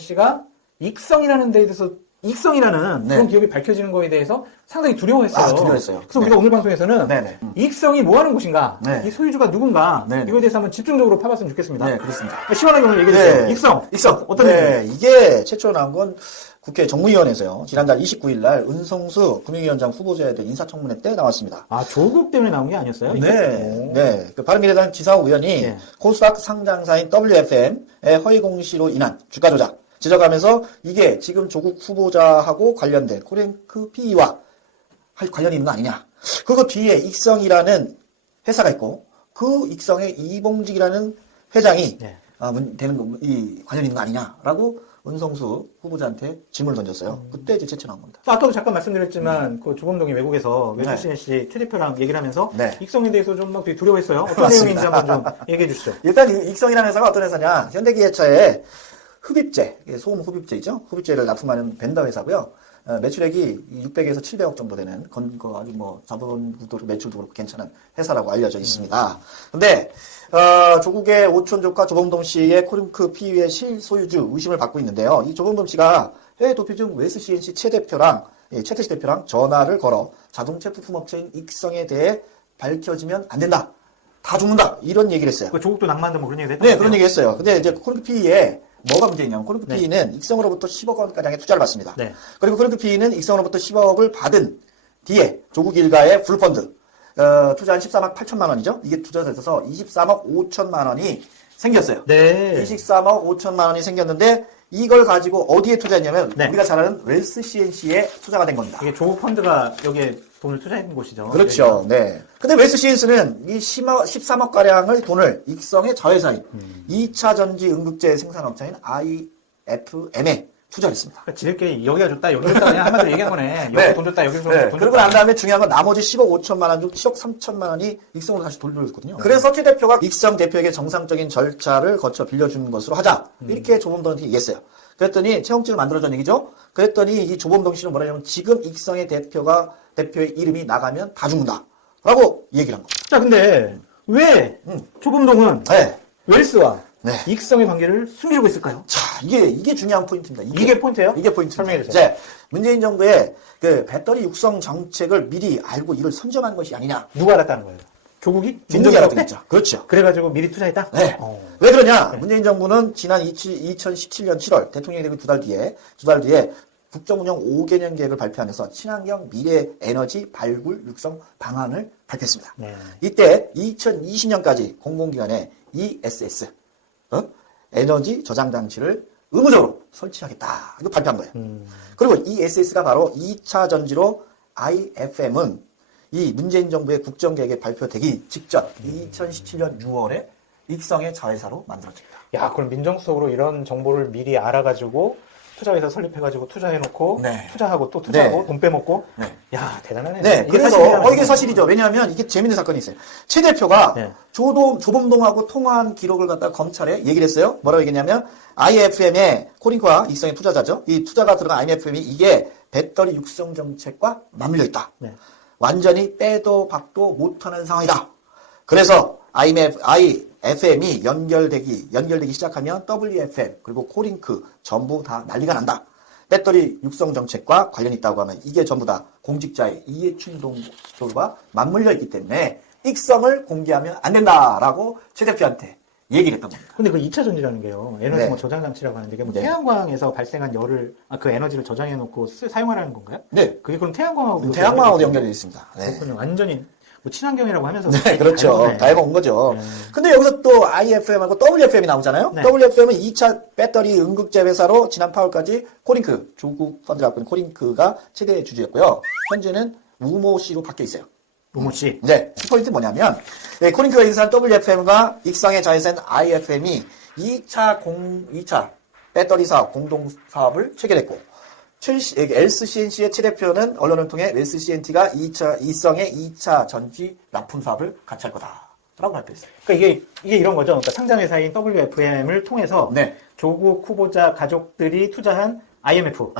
씨가 익성이라는 데에 대해서 익성이라는 네. 그런 기업이 밝혀지는 거에 대해서 상당히 두려워했어요. 아, 두려워했어요. 그래서 우리가 오늘 방송에서는 네네. 익성이 뭐 하는 곳인가, 네. 이 소유주가 누군가, 네네. 이거에 대해서 한번 집중적으로 파봤으면 좋겠습니다. 네, 그렇습니다. 시원하게 오늘 얘기해주세요. 익성. 어떤 네, 이게 최초로 나온 건 국회 정무위원회에서요. 지난달 29일 날 은성수 금융위원장 후보자에 대한 인사청문회 때 나왔습니다. 아, 조국 때문에 나온 게 아니었어요? 네, 네. 그 바른미래당 지상욱 의원이 네. 코스닥 상장사인 WFM의 허위 공시로 인한 주가 조작 지적하면서 이게 지금 조국 후보자하고 관련된 코랭크 PE와 관련이 있는 거 아니냐. 그거 뒤에 익성이라는 회사가 있고 그 익성의 이봉직이라는 회장이 네. 관련이 있는 거 아니냐라고 은성수 후보자한테 질문을 던졌어요. 그때 이제 제쳐나온 겁니다. 아까도 잠깐 말씀드렸지만, 그 조범동이 외국에서 네. 웨스시엔씨 최 대표랑 얘기를 하면서, 네. 익성에 대해서 좀 막 되게 두려워했어요. 어떤 맞습니다. 내용인지 한번 좀 얘기해 주시죠. 일단 익성이라는 회사가 어떤 회사냐. 현대기아차에 흡입제, 소음 흡입제이죠. 흡입제를 납품하는 벤더 회사고요. 매출액이 600에서 700억 정도 되는 아주 자본도 매출도 그렇고 괜찮은 회사라고 알려져 있습니다. 근데 조국의 오촌 조카 조범동 씨의 코링크 PE의 실소유주 의심을 받고 있는데요. 이 조범동 씨가 해외 도피 중 웨스CNC 최태식 대표랑 전화를 걸어 자동차 부품업체인 익성에 대해 밝혀지면 안 된다. 다 죽는다. 이런 얘기를 했어요. 그 조국도 낭만도 뭐 그런 얘기 했던 네, 그런 얘기 했어요. 근데 이제 코링크 PE에 뭐가 문제있냐면 코링크 네. PE는 익성으로부터 10억 원가량의 투자를 받습니다. 네. 그리고 코링크 PE는 익성으로부터 10억을 받은 뒤에 조국 일가의 블루펀드 투자한 13억 8천만 원이죠. 이게 투자돼서 23억 5천만 원이 생겼어요. 네. 23억 5천만 원이 생겼는데 이걸 가지고 어디에 투자했냐면 네. 우리가 잘 아는 웰스 CNC에 투자가 된 겁니다. 이게 조국 펀드가 여기에 돈을 투자했는 곳이죠. 그렇죠. 네. 근데 웨스트 시엔스는 이 13억 가량의 돈을 익성의 자회사인 2차 전지 응급제 생산업체인 IFM에 투자했습니다. 그러니까 지들끼리 여기가 좋다, 여기가 좋다, 그냥 한마디로 얘기한 거네. 여기 네. 돈 줬다, 여기 돈 네. 줬다. 그러고 난 다음에 중요한 건 나머지 10억 5천만 원 중 10억 3천만 원이 익성으로 다시 돌려줬거든요. 그래서 최 대표가 익성 대표에게 정상적인 절차를 거쳐 빌려주는 것으로 하자. 이렇게 조범동한테 얘기했어요. 그랬더니 채용증을 만들어준 얘기죠. 그랬더니 이 조범동 씨는 뭐라 하냐면 지금 익성의 대표의 이름이 나가면 다 죽는다. 라고 얘기를 한 겁니다. 자, 근데 왜 조범동은 네. 웰스와 네. 익성의 관계를 숨기고 있을까요? 자, 이게 중요한 포인트입니다. 이게 포인트예요? 이게 포인트입니다. 설명해 주세요. 이제 문재인 정부의 그 배터리 육성 정책을 미리 알고 이걸 선점한 것이 아니냐. 누가 알았다는 거예요? 조국이? 민족이 알았대? 알았겠죠. 그렇죠. 그래가지고 미리 투자했다? 네. 왜 그러냐? 문재인 정부는 지난 2017년 7월 대통령이 되고 두 달 뒤에 국정운영 5개년 계획을 발표하면서 친환경 미래 에너지 발굴 육성 방안을 발표했습니다. 네. 이때 2020년까지 공공기관에 ESS 에너지 저장 장치를 의무적으로 설치하겠다. 이거 발표한 거예요. 그리고 ESS가 바로 2차 전지로 IFM은 이 문재인 정부의 국정계획에 발표되기 직전 2017년 6월에 익성의 자회사로 만들어집니다. 야, 그럼 민정수석으로 이런 정보를 미리 알아가지고 투자회사 설립해가지고 투자해놓고 네. 투자하고 또 투자하고 네. 돈 빼먹고 네. 야, 대단하네. 네, 이게 그래서 사실이라는 이게 사실이죠. 왜냐하면 이게 재밌는 사건이 있어요. 최 대표가 네. 조범동하고 통화한 기록을 갖다 검찰에 얘기를 했어요. 뭐라고 얘기했냐면 IFM의 코링크와 익성의 투자자죠. 이 투자가 들어간 IFM이 이게 배터리 육성 정책과 맞물려 있다. 네. 완전히 빼도 박도 못하는 상황이다. 그래서 IFM이 연결되기 시작하면 WFM 그리고 코링크 전부 다 난리가 난다. 배터리 육성 정책과 관련이 있다고 하면 이게 전부 다 공직자의 이해충동과 맞물려 있기 때문에 익성을 공개하면 안 된다라고 최 대표한테 얘기를 했던 겁니다. 근데 그 2차 전지라는 게요. 에너지 네. 뭐 저장 장치라고 하는데 이게 뭐 네. 태양광에서 발생한 열을 그 에너지를 저장해 놓고 사용하라는 건가요? 네. 그게 그럼 태양광하고 태양광하고도 연결되어 있습니다. 네. 그렇군요. 완전히 뭐 친환경이라고 하면서 네, 그렇죠. 다해가 온 거죠. 네. 근데 여기서 또 IFM하고 WFM이 나오잖아요. 네. WFM은 2차 배터리 응급제 회사로 지난 8월까지 코링크, 조국 펀드를 갖고 있는 코링크가 최대 주주였고요. 현재는 우모 씨로 바뀌어 있어요. 우모 씨. 네. 키포인트 뭐냐면, 네, 코링크가 인수한 WFM과 익성의 자회사인 IFM이 2차 배터리 사업, 공동 사업을 체결했고, LCNC의 최 대표는 언론을 통해 LCNT가 익성의 2차 전지 납품 사업을 같이 할 거다라고 발표했어요. 그러니까 이게 이런 거죠. 그러니까 상장회사인 WFM을 통해서 네. 조국 후보자 가족들이 투자한 IMF.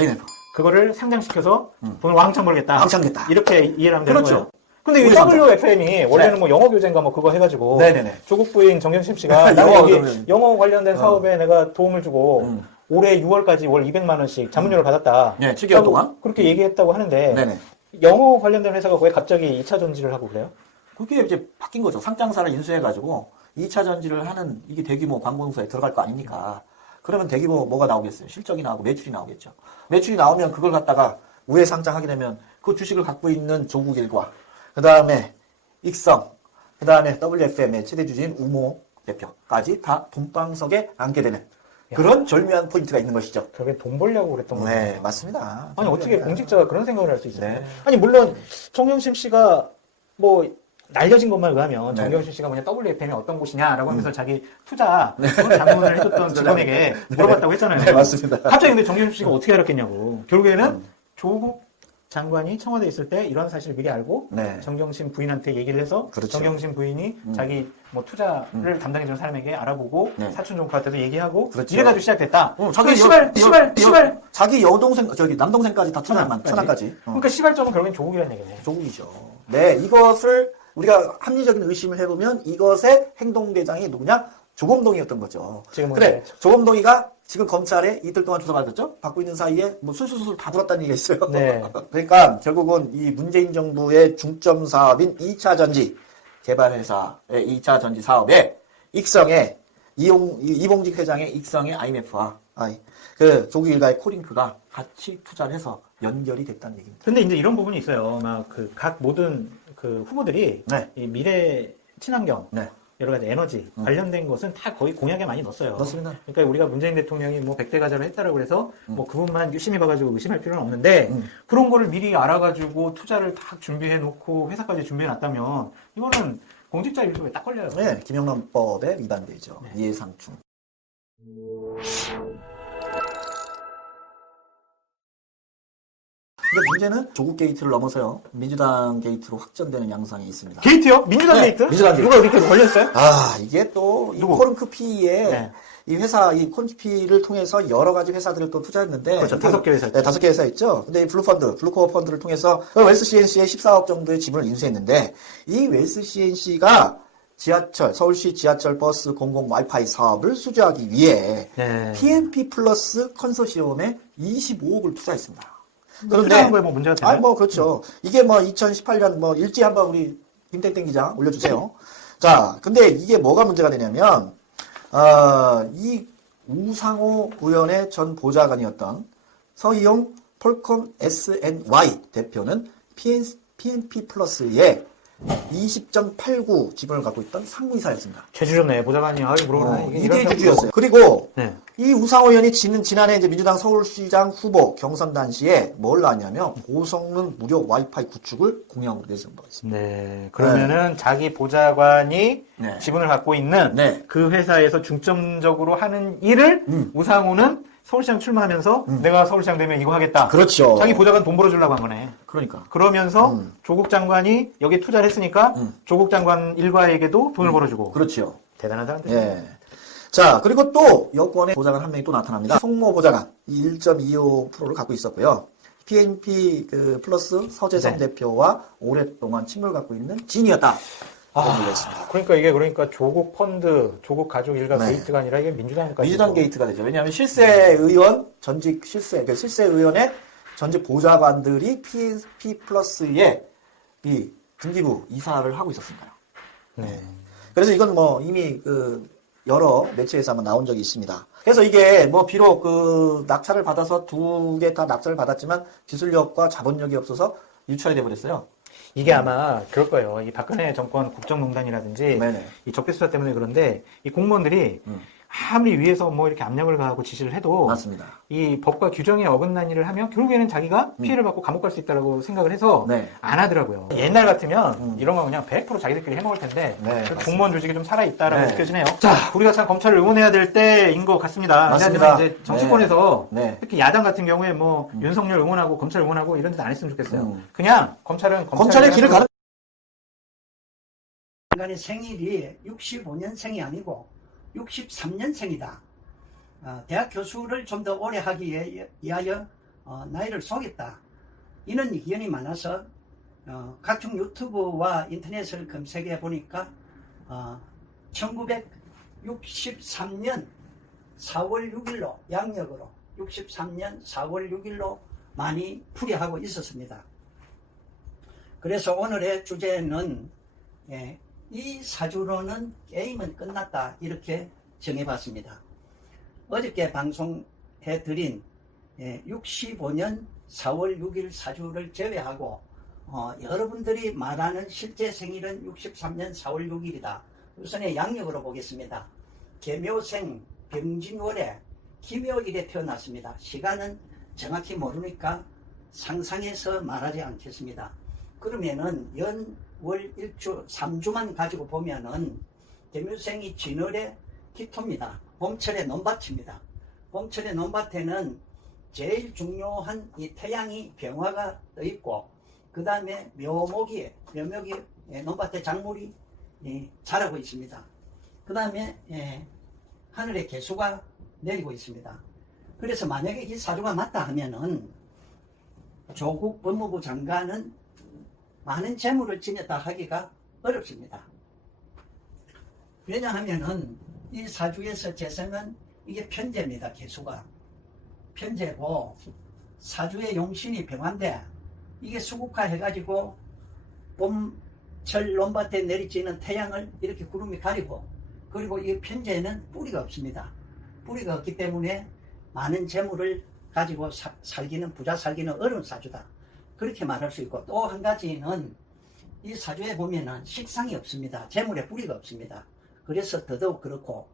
그거를 상장시켜서 돈을 왕창 벌겠다. 왕창 겠다. 이렇게 이해를 하면 되는 그렇죠. 거예요. 근데 이 우리 WFM이 원래는 네. 뭐 영어 교재인가 뭐 그거 해가지고 네네네. 조국 부인 정경심 씨가 나 영어 여기 그러면. 영어 관련된 사업에 내가 도움을 주고 올해 6월까지 월 200만 원씩 자문료를 받았다. 네, 7개월 동안. 그렇게 얘기했다고 하는데 네네. 영어 관련된 회사가 왜 갑자기 2차 전지를 하고 그래요? 그게 이제 바뀐 거죠. 상장사를 인수해가지고 2차 전지를 하는 이게 대규모 광고공사에 들어갈 거 아닙니까? 그러면 대규모 뭐가 나오겠어요? 실적이 나오고 매출이 나오겠죠. 매출이 나오면 그걸 갖다가 우회 상장하게 되면 그 주식을 갖고 있는 조국 일과, 그 다음에 익성, 그 다음에 WFM의 최대 주주인 우모 대표까지 다 돈방석에 앉게 되는 그런 절묘한 포인트가 있는 것이죠. 그게 돈 벌려고 그랬던 거예요. 네, 맞습니다. 아니 어떻게 공직자가 그런 생각을 할 수 있어요? 네. 아니 물론 정경심 씨가 뭐 날려진 것만 의하면 네. 정경심 씨가 뭐냐 WFM이 어떤 곳이냐라고 하면서 자기 투자 자문을 해줬던 직원에게 물어봤다고 했잖아요. 네, 맞습니다. 갑자기 근데 정경심 씨가 어떻게 알았겠냐고. 결국에는 조국 장관이 청와대에 있을 때 이런 사실을 미리 알고 네. 정경심 부인한테 얘기를 해서 그렇죠. 정경심 부인이 자기 뭐 투자를 담당해주는 사람에게 알아보고 네. 사촌 조카한테도 얘기하고 그렇죠. 이래가지고 시작됐다. 자기 시발 자기 여동생 저기 남동생까지 다 천안까지. 그러니까 시발점은 결국엔 조국이라는 얘기네. 조국이죠. 네, 이것을 우리가 합리적인 의심을 해보면 이것의 행동 대장이 누구냐? 조범동이었던 거죠. 지금은 그래, 그렇죠. 조범동이가 지금 검찰에 이틀 동안 조사받았죠? 받고 있는 사이에 뭐 술술술 다 불었다는 얘기가 있어요. 네. 그러니까 결국은 이 문재인 정부의 중점 사업인 2차 전지 개발회사의 2차 전지 사업에 익성의 이봉직 회장의 익성의 IMF와 그 조국 일가의 코링크가 같이 투자를 해서 연결이 됐다는 얘기입니다. 근데 이제 이런 부분이 있어요. 막 그 각 모든 그 후보들이 네. 이 미래 친환경 네. 여러 가지 에너지 관련된 것은 다 거의 공약에 많이 넣었어요. 넣습니다. 그러니까 우리가 문재인 대통령이 뭐 100대 가자를 했다라고 해서 뭐 그분만 유심히 봐가지고 의심할 필요는 없는데 그런 거를 미리 알아가지고 투자를 다 준비해 놓고 회사까지 준비해 놨다면 이거는 공직자 일조에 딱 걸려요. 네, 김영란법에 위반되죠. 네. 이해상충. 근데 문제는 조국 게이트를 넘어서요. 민주당 게이트로 확전되는 양상이 있습니다. 게이트요? 민주당 네, 게이트? 민주당 게이트. 누가 이렇게 걸렸어요? 아, 이게 또 이 누구? 코른크 피에 네. 이 회사, 이 코른크 피를 통해서 여러 가지 회사들을 또 투자했는데. 그렇죠. 5개 회사 있죠. 네, 5개 회사 있죠. 근데 이 블루코어 펀드를 통해서 웰스 CNC에 14억 정도의 지분을 인수했는데 이 웰스 CNC가 서울시 지하철 버스 공공 와이파이 사업을 수주하기 위해 네. PNP 플러스 컨소시엄에 25억을 투자했습니다. 투자한 거에 뭐 문제가 되나요? 뭐 그렇죠. 이게 뭐 2018년 뭐 일지 한번 우리 김땡땡 기자 올려주세요. 자, 근데 이게 뭐가 문제가 되냐면 이 우상호 의원의 전 보좌관이었던 서희용 폴컴 SNY 대표는 PNP 플러스의 20.89 지분을 갖고 있던 상무이사였습니다. 죄주셨네. 보좌관이 물어보나 이게 이대 이런 주주였어요. 그리고 네. 이 우상호 의원이 지난해 이제 민주당 서울시장 후보 경선 당시에 뭘 하냐면 고성능 무료 와이파이 구축을 공약으로 내세운 바가 있습니다. 네. 그러면은 자기 보좌관이 네. 지분을 갖고 있는 네. 그 회사에서 중점적으로 하는 일을 우상호는 서울시장 출마하면서 내가 서울시장 되면 이거 하겠다. 그렇죠. 자기 보좌관 돈 벌어주려고 한 거네. 그러니까. 그러면서 조국 장관이 여기에 투자를 했으니까 조국 장관 일가에게도 돈을 벌어주고. 그렇죠. 대단한 사람들. 예. 자, 그리고 또 여권의 보좌관 한 명이 또 나타납니다. 송모 보좌관 1.25%를 갖고 있었고요. PNP 플러스 서재성 네. 대표와 오랫동안 친분을 갖고 있는 진이었다. 있습니다. 그러니까 조국 펀드, 조국 가족 일가 네. 게이트가 아니라 이게 민주당까지. 민주당 게이트가 되죠. 왜냐하면 실세 의원, 전직 실세 의원의 전직 보좌관들이 PNP 플러스의 이 등기부 이사를 하고 있었으니까요. 네. 그래서 이건 뭐 이미 여러 매체에서 한번 나온 적이 있습니다. 그래서 이게 뭐 비록 낙찰을 받아서 2개 다 낙찰을 받았지만 기술력과 자본력이 없어서 유찰이 돼버렸어요. 이게 아마 그럴 거예요. 이 박근혜 정권 국정농단이라든지 네네. 이 적폐수사 때문에 그런데 이 공무원들이 아무리 위에서 뭐 이렇게 압력을 가하고 지시를 해도 맞습니다. 이 법과 규정에 어긋난 일을 하면 결국에는 자기가 피해를 받고 감옥 갈 수 있다고 생각을 해서 네. 안 하더라고요. 옛날 같으면 이런 거 그냥 100% 자기들끼리 해먹을 텐데 네, 그 맞습니다. 공무원 조직이 좀 살아있다라고 네. 느껴지네요. 자, 우리가 참 검찰을 응원해야 될 때인 것 같습니다. 맞습니다. 하지만 이제 정치권에서 네. 특히 야당 같은 경우에 뭐 윤석열 응원하고 검찰 응원하고 이런 데도 안 했으면 좋겠어요. 그냥 검찰의 길을 가는 인간의 생일이 65년생이 아니고 63년생이다. 대학 교수를 좀 더 오래 하기 위하여 나이를 속였다. 이런 의견이 많아서 각종 유튜브와 인터넷을 검색해 보니까 1963년 4월 6일로 양력으로 63년 4월 6일로 많이 풀이하고 있었습니다. 그래서 오늘의 주제는 이 사주로는 게임은 끝났다 이렇게 정해봤습니다. 어저께 방송해드린 65년 4월 6일 사주를 제외하고 여러분들이 말하는 실제 생일은 63년 4월 6일이다. 우선의 양력으로 보겠습니다. 계묘생 병진월에 기묘일에 태어났습니다. 시간은 정확히 모르니까 상상해서 말하지 않겠습니다. 그러면은 연월 일주 3주만 가지고 보면은 계묘생이 진월에 기토입니다. 봄철의 논밭입니다. 봄철의 논밭에는 제일 중요한 이 태양이 병화가 떠 있고 그 다음에 묘목이 논밭에 작물이 자라고 있습니다. 그 다음에 하늘에 개수가 내리고 있습니다. 그래서 만약에 이 사주가 맞다 하면은 조국 법무부 장관은 많은 재물을 지녔다 하기가 어렵습니다. 왜냐하면은 이 사주에서 재성은 이게 편재입니다. 개수가 편재고 사주의 용신이 병화인데 이게 수국화 해가지고 봄철 논밭에 내리쬐는 태양을 이렇게 구름이 가리고 그리고 이 편재에는 뿌리가 없습니다. 뿌리가 없기 때문에 많은 재물을 가지고 부자 살기는 어려운 사주다. 그렇게 말할 수 있고 또 한 가지는 이 사주에 보면은 식상이 없습니다. 재물에 뿌리가 없습니다. 그래서 더더욱 그렇고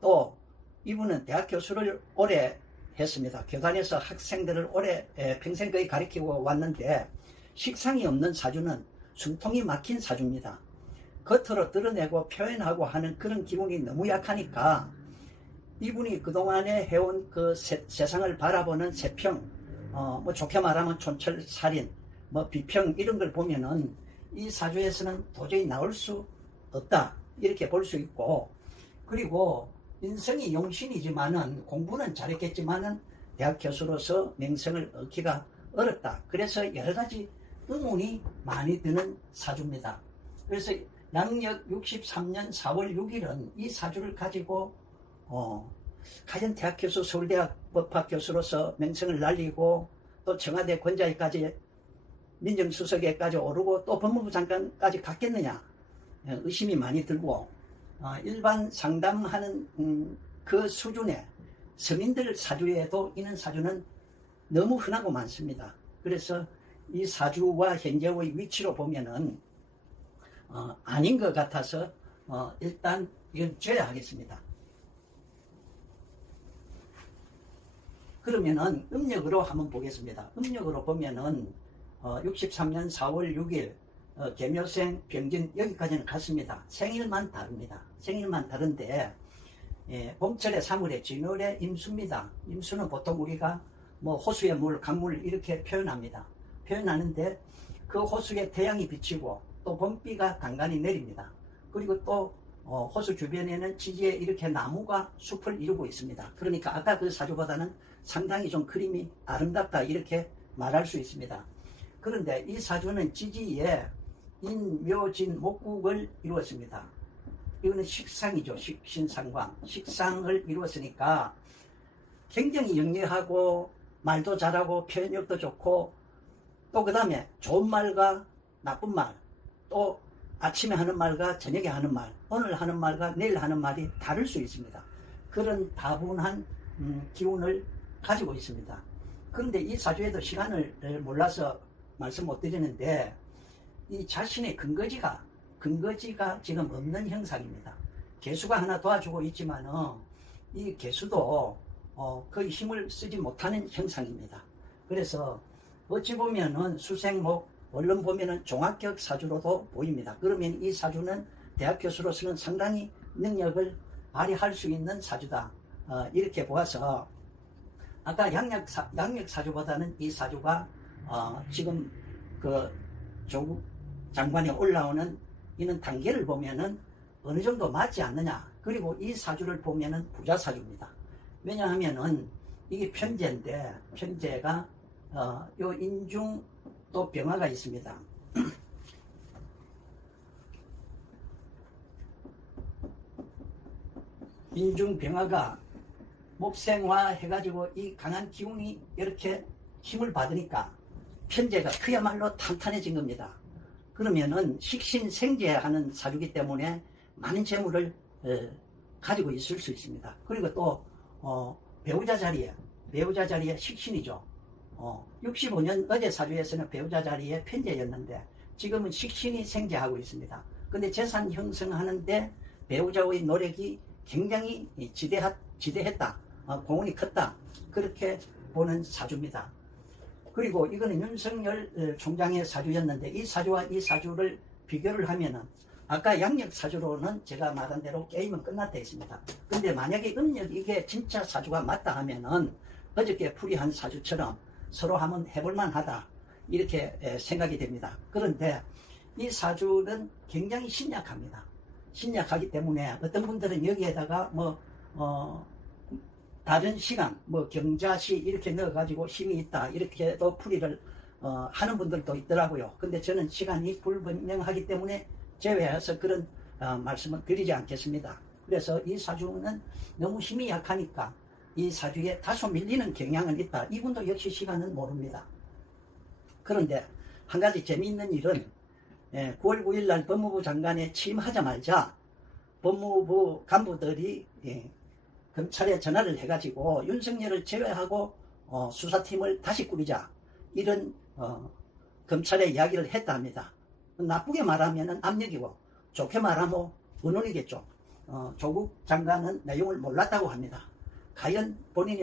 또 이분은 대학 교수를 오래 했습니다. 교단에서 학생들을 오래 평생 거의 가르치고 왔는데 식상이 없는 사주는 숨통이 막힌 사주입니다. 겉으로 드러내고 표현하고 하는 그런 기분이 너무 약하니까 이분이 그동안에 해온 그 세상을 바라보는 세평, 뭐 좋게 말하면 촌철살인, 뭐 비평 이런 걸 보면은 이 사주에서는 도저히 나올 수 없다 이렇게 볼 수 있고 그리고 인성이 용신이지만은 공부는 잘했겠지만은 대학 교수로서 명성을 얻기가 어렵다. 그래서 여러 가지 의문이 많이 드는 사주입니다. 그래서 양력 63년 4월 6일은 이 사주를 가지고 과연 대학 교수, 서울대학 법학 교수로서 명성을 날리고 또 청와대 권좌에까지 민정수석에까지 오르고 또 법무부 장관까지 갔겠느냐 의심이 많이 들고 일반 상담하는 그 수준의 서민들 사주에도 있는 사주는 너무 흔하고 많습니다. 그래서 이 사주와 현재의 위치로 보면은 아닌 것 같아서 일단 이건 제외하겠습니다. 그러면은 음력으로 한번 보겠습니다. 음력으로 보면은 63년 4월 6일 계묘생 병진 여기까지는 같습니다. 생일만 다릅니다. 생일만 다른데 봄철에 3월에 진월에 임수입니다. 임수는 보통 우리가 뭐 호수의 물, 강물 이렇게 표현합니다. 표현하는데 그 호수에 태양이 비치고 또 봄비가 간간히 내립니다. 그리고 또 호수 주변에는 지지에 이렇게 나무가 숲을 이루고 있습니다. 그러니까 아까 그 사주보다는 상당히 좀 그림이 아름답다 이렇게 말할 수 있습니다. 그런데 이 사주는 지지에 인, 묘, 진, 목국을 이루었습니다. 이거는 식상이죠. 신상광. 식상을 이루었으니까 굉장히 영리하고 말도 잘하고 표현력도 좋고 또 그 다음에 좋은 말과 나쁜 말 또 아침에 하는 말과 저녁에 하는 말 오늘 하는 말과 내일 하는 말이 다를 수 있습니다. 그런 다분한 기운을 가지고 있습니다. 그런데 이 사주에도 시간을 몰라서 말씀 못 드리는데 이 자신의 근거지가 지금 없는 형상입니다. 개수가 하나 도와주고 있지만 이 개수도 거의 힘을 쓰지 못하는 형상입니다. 그래서 어찌 보면은 수생목 원론 보면은 종합격 사주로도 보입니다. 그러면 이 사주는 대학 교수로서는 상당히 능력을 발휘할 수 있는 사주다. 이렇게 보아서 아까 양력 사주보다는 이 사주가 지금 그 조국 장관에 올라오는 이는 단계를 보면은 어느 정도 맞지 않느냐. 그리고 이 사주를 보면은 부자 사주입니다. 왜냐하면은 이게 편재인데 편재가 요 인중 또 병화가 있습니다. 인중 병화가 목생화 해가지고 이 강한 기운이 이렇게 힘을 받으니까 편제가 그야말로 탄탄해진 겁니다. 그러면은 식신생재하는 사주기 때문에 많은 재물을 가지고 있을 수 있습니다. 그리고 또 배우자 자리에 식신이죠. 65년 어제 사주에서는 배우자 자리에 편제였는데 지금은 식신이 생재하고 있습니다. 근데 재산 형성하는데 배우자의 노력이 굉장히 지대했다. 공헌이 컸다. 그렇게 보는 사주입니다. 그리고 이거는 윤석열 총장의 사주였는데 이 사주와 이 사주를 비교를 하면은 아까 양력 사주로는 제가 말한 대로 게임은 끝났다 했습니다. 근데 만약에 음력 이게 진짜 사주가 맞다 하면은 어저께 풀이한 사주처럼 서로 한번 해볼만 하다. 이렇게 생각이 됩니다. 그런데 이 사주는 굉장히 신약합니다. 신약하기 때문에 어떤 분들은 여기에다가 다른 시간, 경자시 이렇게 넣어가지고 힘이 있다. 이렇게도 풀이를 하는 분들도 있더라고요. 근데 저는 시간이 불분명하기 때문에 제외해서 그런 말씀을 드리지 않겠습니다. 그래서 이 사주는 너무 힘이 약하니까 이 사주에 다소 밀리는 경향은 있다. 이분도 역시 시간은 모릅니다. 그런데 한 가지 재미있는 일은 9월 9일 날 법무부 장관에 취임하자마자 법무부 간부들이 검찰에 전화를 해가지고 윤석열을 제외하고 수사팀을 다시 꾸리자 이런 검찰에 이야기를 했다 합니다. 나쁘게 말하면 압력이고 좋게 말하면 은원이겠죠. 조국 장관은 내용을 몰랐다고 합니다. 과연 본인이